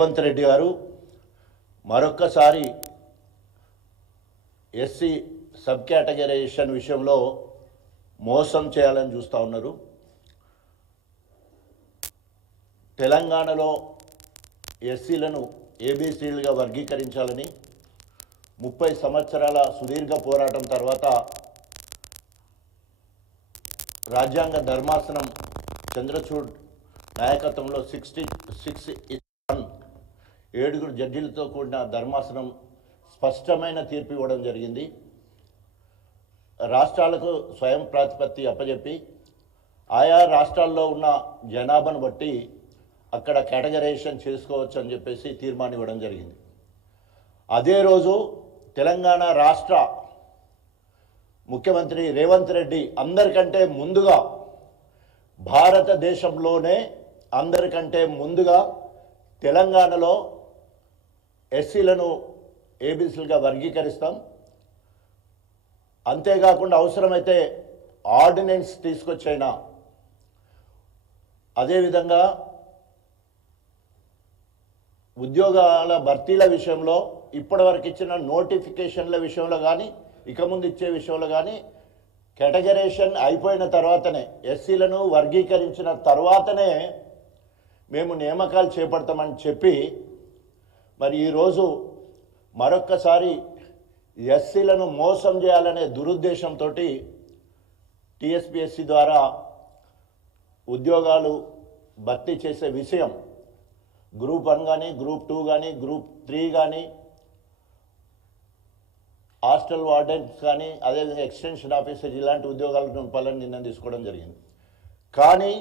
రేవంత్ రెడ్డి గారు మరొక్కసారి SC sub categorisation విషయంలో మోసం చేయాలని చూస్తూ ఉన్నారు. తెలంగాణలో ఎస్సీలను ఏబీసీలుగా వర్గీకరించాలని 30 సంవత్సరాల సుదీర్ఘ పోరాటం తర్వాత రాజ్యాంగ ధర్మాసనం చంద్రచూడ్ నాయకత్వంలో 7 జడ్జీలతో కూడిన ధర్మాసనం స్పష్టమైన తీర్పు ఇవ్వడం జరిగింది. రాష్ట్రాలకు స్వయం ప్రాతిపత్తి అప్పచెప్పి ఆయా రాష్ట్రాల్లో ఉన్న జనాభాను బట్టి అక్కడ కేటగరైజేషన్ చేసుకోవచ్చు అని చెప్పేసి తీర్మానం ఇవ్వడం జరిగింది. అదే రోజు తెలంగాణ రాష్ట్ర ముఖ్యమంత్రి రేవంత్ రెడ్డి అందరికంటే ముందుగా భారతదేశంలోనే అందరికంటే ముందుగా తెలంగాణలో ఎస్సీలను ఏబీసీలుగా వర్గీకరిస్తాం, అంతేకాకుండా అవసరమైతే ఆర్డినెన్స్ తీసుకొచ్చైనా, అదేవిధంగా ఉద్యోగాల భర్తీల విషయంలో ఇప్పటివరకు ఇచ్చిన నోటిఫికేషన్ల విషయంలో కానీ ఇక ముందు ఇచ్చే విషయంలో కానీ కేటగరైజేషన్ అయిపోయిన తర్వాతనే ఎస్సీలను వర్గీకరించిన తర్వాతనే మేము నియామకాలు చేపడతామని చెప్పి మరి ఈరోజు మరొక్కసారి ఎస్సీలను మోసం చేయాలనే దురుద్దేశంతో టీఎస్పీఎస్సీ ద్వారా ఉద్యోగాలు భర్తీ చేసే విషయం గ్రూప్ 1 కానీ గ్రూప్ 2 కానీ గ్రూప్ 3 కానీ హాస్టల్ వార్డెన్స్ కానీ అదేవిధంగా ఎక్స్టెన్షన్ ఆఫీసర్ ఇలాంటి ఉద్యోగాలు నింపాలని నిర్ణయం తీసుకోవడం జరిగింది. కానీ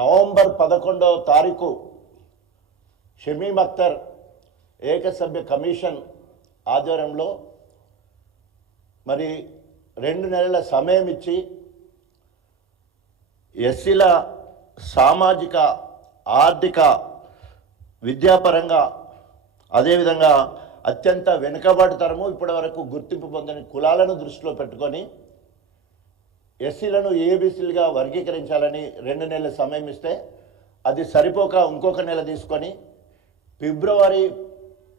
నవంబర్ 11వ తారీఖు షమీమ్ అఖ్తర్ ఏకసభ్య కమిషన్ ఆధ్వర్యంలో మరి 2 నెలల సమయం ఇచ్చి ఎస్సీల సామాజిక ఆర్థిక విద్యాపరంగా అదేవిధంగా అత్యంత వెనుకబాటుతరము ఇప్పటి వరకు గుర్తింపు పొందని కులాలను దృష్టిలో పెట్టుకొని ఎస్సీలను ఏబీసీలుగా వర్గీకరించాలని 2 నెలల సమయం ఇస్తే అది సరిపోక ఇంకొక నెల తీసుకొని ఫిబ్రవరి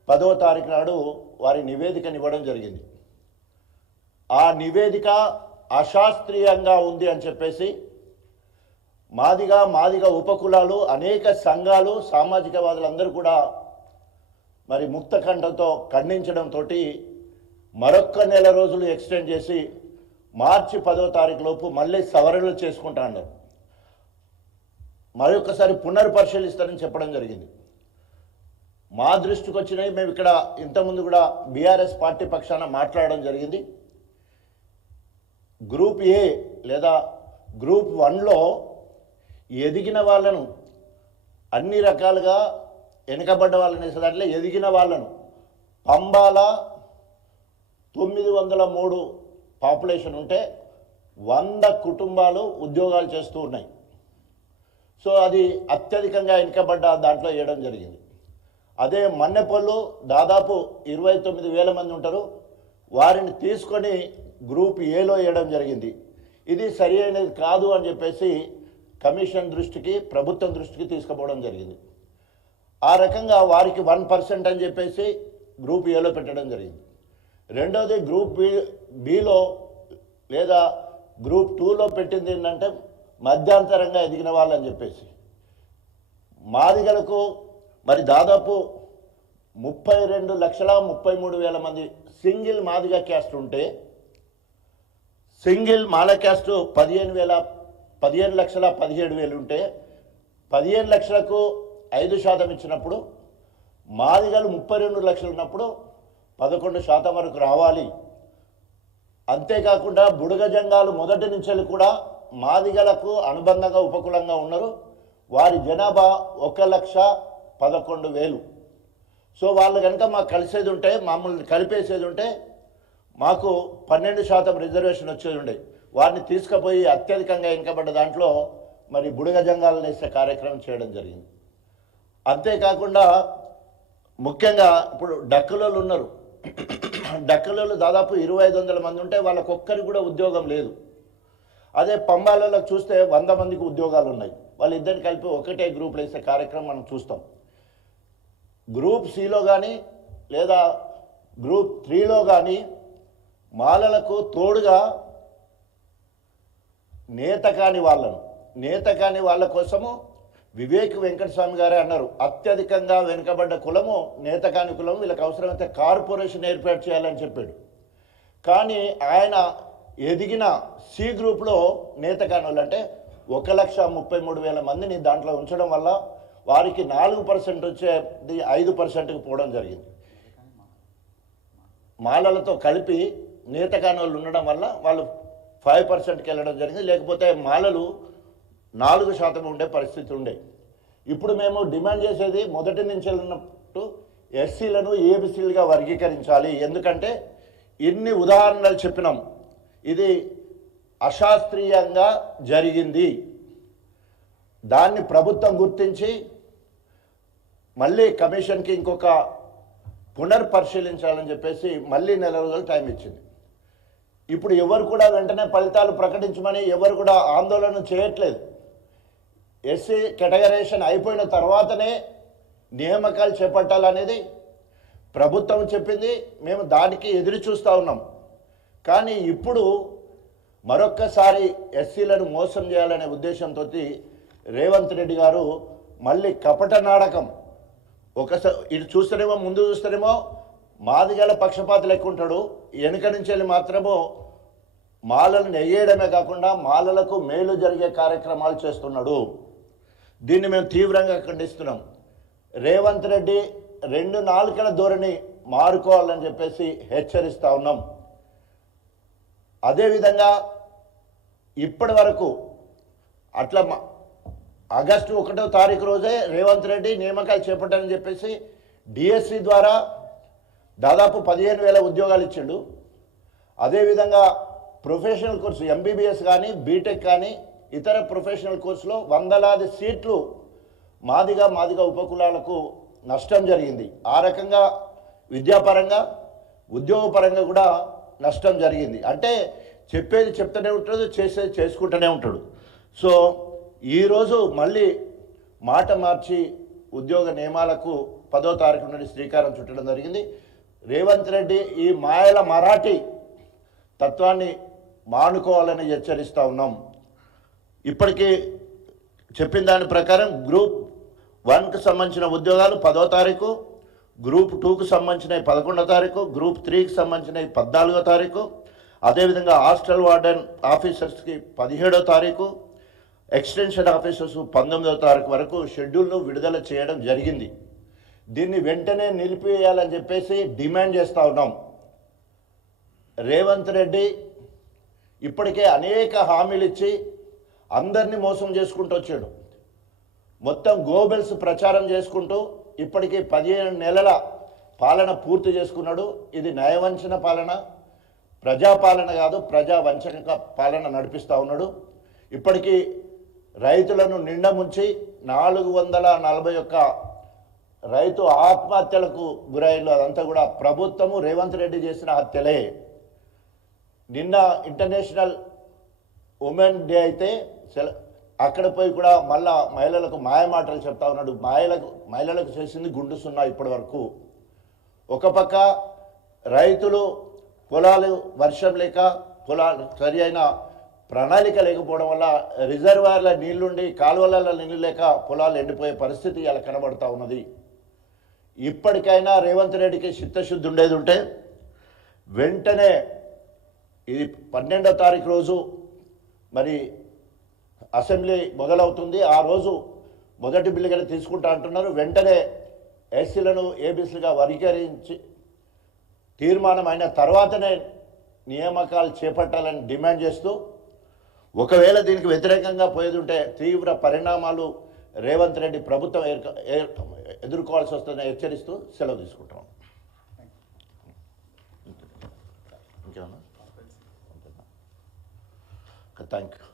10వ తారీఖు నాడు వారి నివేదికను ఇవ్వడం జరిగింది. ఆ నివేదిక అశాస్త్రీయంగా ఉంది అని చెప్పేసి మాదిగ ఉపకులాలు అనేక సంఘాలు సామాజికవాదులందరూ కూడా మరి ముక్త కంఠంతో ఖండించడంతో మరొక్క నెల రోజులు ఎక్స్టెండ్ చేసి మార్చి 10వ తారీఖు లోపు మళ్ళీ సవరణలు చేసుకుంటా అన్నారు. మరొకసారి పునర్పరిశీలిస్తారని చెప్పడం జరిగింది. మా దృష్టికి వచ్చినాయి. మేము ఇక్కడ ఇంతకుముందు కూడా బీఆర్ఎస్ పార్టీ పక్షాన మాట్లాడడం జరిగింది. గ్రూప్ ఏ లేదా గ్రూప్ 1లో ఎదిగిన వాళ్ళను అన్ని రకాలుగా వెనుకబడ్డ వాళ్ళని వేసేదాంట్లో ఎదిగిన వాళ్ళను పంబాల 903 పాపులేషన్ ఉంటే 100 కుటుంబాలు ఉద్యోగాలు చేస్తూ ఉన్నాయి. సో అది అత్యధికంగా వెనుకబడ్డ దాంట్లో వేయడం జరిగింది. అదే మన్నెపల్లు దాదాపు 29,000 మంది ఉంటారు, వారిని తీసుకొని గ్రూప్ ఏలో వేయడం జరిగింది. ఇది సరి అయినది కాదు అని చెప్పేసి కమిషన్ దృష్టికి ప్రభుత్వం దృష్టికి తీసుకుపోవడం జరిగింది. ఆ రకంగా వారికి 1% అని చెప్పేసి గ్రూప్ ఏలో పెట్టడం జరిగింది. రెండవది గ్రూప్ బిలో లేదా గ్రూప్ 2లో పెట్టింది ఏంటంటే మధ్యాంతరంగా ఎదిగిన వాళ్ళని చెప్పేసి మాదిగలకు మరి దాదాపు 32,33,000 మంది సింగిల్ మాదిగ క్యాస్ట్ ఉంటే సింగిల్ మాల క్యాస్ట్ 15,17,000 ఉంటే 15 లక్షలకు 5% ఇచ్చినప్పుడు మాదిగలు 32 లక్షలు ఉన్నప్పుడు 11% వరకు రావాలి. అంతేకాకుండా బుడగ జంగాలు మొదటి నుంచి కూడా మాదిగలకు అనుబంధంగా ఉపకులంగా ఉన్నారు. వారి జనాభా 1,11,000. సో వాళ్ళు కనుక మాకు కలిసేది ఉంటే మమ్మల్ని కలిపేసేది ఉంటే మాకు 12% రిజర్వేషన్ వచ్చేది ఉండే. వారిని తీసుకుపోయి అత్యధికంగా వెనుకబడ్డ దాంట్లో మరి బుడగ జంగాలను వేసే కార్యక్రమం చేయడం జరిగింది. అంతేకాకుండా ముఖ్యంగా ఇప్పుడు డక్కులోళ్ళు ఉన్నారు. డక్కులోళ్ళు దాదాపు 2,500 మంది ఉంటే వాళ్ళకొక్కరికి కూడా ఉద్యోగం లేదు. అదే పంబాలలో చూస్తే 100 మందికి ఉద్యోగాలు ఉన్నాయి. వాళ్ళిద్దరిని కలిపి ఒకటే గ్రూప్లో వేసే కార్యక్రమం మనం చూస్తాం. గ్రూప్ సిలో కానీ లేదా గ్రూప్ 3లో కానీ మాలలకు తోడుగా నేత కాని వాళ్ళ కోసము వివేక్ వెంకటస్వామి గారే అన్నారు, అత్యధికంగా వెనుకబడ్డ కులము నేత కాని కులము, వీళ్ళకి అవసరమైతే కార్పొరేషన్ ఏర్పాటు చేయాలని చెప్పాడు. కానీ ఆయన ఎదిగిన సి గ్రూప్లో నేత కాని వాళ్ళు అంటే 1,33,000 మందిని దాంట్లో ఉంచడం వల్ల వారికి 4% వచ్చేది 5%కి పోవడం జరిగింది. మాలలతో కలిపి నేత కాని వాళ్ళు ఉండడం వల్ల వాళ్ళు 5%కి వెళ్ళడం జరిగింది. లేకపోతే మాలలు 4% ఉండే పరిస్థితి ఉండే. ఇప్పుడు మేము డిమాండ్ చేసేది మొదటి నుంచి వెళ్ళినట్టు ఎస్సీలను ఏబిసీలుగా వర్గీకరించాలి. ఎందుకంటే ఇన్ని ఉదాహరణలు చెప్పినాం, ఇది అశాస్త్రీయంగా జరిగింది. దాన్ని ప్రభుత్వం గుర్తించి మళ్ళీ కమిషన్కి ఇంకొక పునర్పరిశీలించాలని చెప్పేసి మళ్ళీ 4 రోజులు టైం ఇచ్చింది. ఇప్పుడు ఎవరు కూడా వెంటనే ఫలితాలు ప్రకటించమని ఎవరు కూడా ఆందోళన చేయట్లేదు. ఎస్సీ కేటగరైజేషన్ అయిపోయిన తర్వాతనే నియామకాలు చేపట్టాలనేది ప్రభుత్వం చెప్పింది. మేము దానికి ఎదురు చూస్తూ ఉన్నాం. కానీ ఇప్పుడు మరొక్కసారి ఎస్సీలను మోసం చేయాలనే ఉద్దేశంతో రేవంత్ రెడ్డి గారు మళ్ళీ కపట నాటకం. ఒకసారి ఇటు చూస్తేనేమో, ముందు చూస్తేనేమో మాదిగల పక్షపాత లెక్క ఉంటాడు, వెనుక నుంచి వెళ్ళి మాత్రమో మాలలను నెయ్యేయడమే కాకుండా మాలలకు మేలు జరిగే కార్యక్రమాలు చేస్తున్నాడు. దీన్ని మేము తీవ్రంగా ఖండిస్తున్నాం. రేవంత్ రెడ్డి 2 నాలుకల ధోరణి మారుకోవాలని చెప్పేసి హెచ్చరిస్తూ ఉన్నాం. అదేవిధంగా ఇప్పటి వరకు అట్లా ఆగస్టు 1వ తారీఖు రోజే రేవంత్ రెడ్డి నియామకాలు చేపట్టాలని చెప్పేసి డిఎస్సి ద్వారా దాదాపు 15,000 ఉద్యోగాలు ఇచ్చిండు. అదేవిధంగా ప్రొఫెషనల్ కోర్సు ఎంబీబీఎస్ కానీ బీటెక్ కానీ ఇతర ప్రొఫెషనల్ కోర్సులో వందలాది సీట్లు మాదిగ ఉపకులాలకు నష్టం జరిగింది. ఆ రకంగా విద్యాపరంగా ఉద్యోగపరంగా కూడా నష్టం జరిగింది. అంటే చెప్పేది చెప్తూనే ఉంటాడు, చేసేది చేసుకుంటూనే ఉంటాడు. సో ఈరోజు మళ్ళీ మాట మార్చి ఉద్యోగ నియమాలకు 10వ తారీఖు నుండి శ్రీకారం చుట్టడం జరిగింది. రేవంత్ రెడ్డి ఈ మాయల మరాఠీ తత్వాన్ని మానుకోవాలని హెచ్చరిస్తూ ఉన్నాం. ఇప్పటికీ చెప్పిన దాని ప్రకారం గ్రూప్ 1కు సంబంధించిన ఉద్యోగాలు 10వ తారీఖు, గ్రూప్ 2కు సంబంధించినవి 11వ తారీఖు, గ్రూప్ 3కి సంబంధించినవి 14వ తారీఖు, అదేవిధంగా హాస్టల్ వార్డెన్ ఆఫీసర్స్కి 17వ తారీఖు, ఎక్స్టెన్షన్ ఆఫీసర్స్ 19వ తారీఖు వరకు షెడ్యూల్ను విడుదల చేయడం జరిగింది. దీన్ని వెంటనే నిలిపివేయాలని చెప్పేసి డిమాండ్ చేస్తూ ఉన్నాం. రేవంత్ రెడ్డి ఇప్పటికే అనేక హామీలు ఇచ్చి అందరినీ మోసం చేసుకుంటూ వచ్చాడు. మొత్తం గోబెల్స్ ప్రచారం చేసుకుంటూ ఇప్పటికీ 15 నెలల పాలన పూర్తి చేసుకున్నాడు. ఇది నయవంచన పాలన, ప్రజాపాలన కాదు, ప్రజా వంచక పాలన నడిపిస్తూ ఉన్నాడు. ఇప్పటికీ రైతులను నిండా ముంచి 441 రైతు ఆత్మహత్యలకు గురైన అదంతా కూడా ప్రభుత్వము రేవంత్ రెడ్డి చేసిన హత్యలే. నిన్న ఇంటర్నేషనల్ ఉమెన్ డే అయితే అక్కడ పోయి కూడా మళ్ళా మహిళలకు మాయమాటలు చెప్తా ఉన్నాడు. మహిళలకు చేసింది గుండు సున్నా ఇప్పటి వరకు. ఒక పక్క రైతులు పొలాలు వర్షం లేక పొలాలు సరి అయిన ప్రణాళిక లేకపోవడం వల్ల రిజర్వాయర్ల నీళ్లుండి కాలువల నీళ్ళు లేక పొలాలు ఎండిపోయే పరిస్థితి ఇలా కనబడుతూ ఉన్నది. ఇప్పటికైనా రేవంత్ రెడ్డికి చిత్తశుద్ధి ఉండేది ఉంటే వెంటనే ఇది 12వ తారీఖు రోజు మరి అసెంబ్లీ మొదలవుతుంది. ఆ రోజు మొదటి బిల్లుగా తీసుకుంటా అంటున్నారు. వెంటనే ఎస్సీలను ఏబీసీలుగా వర్గీకరించి తీర్మానం అయిన తర్వాతనే నియామకాలు చేపట్టాలని డిమాండ్ చేస్తూ, ఒకవేళ దీనికి వ్యతిరేకంగా పోయేది ఉంటే తీవ్ర పరిణామాలు రేవంత్ రెడ్డి ప్రభుత్వం ఎదుర్కోవాల్సి వస్తుందని హెచ్చరిస్తూ సెలవు తీసుకుంటాం. ఇంకేమన్నా? Thank you.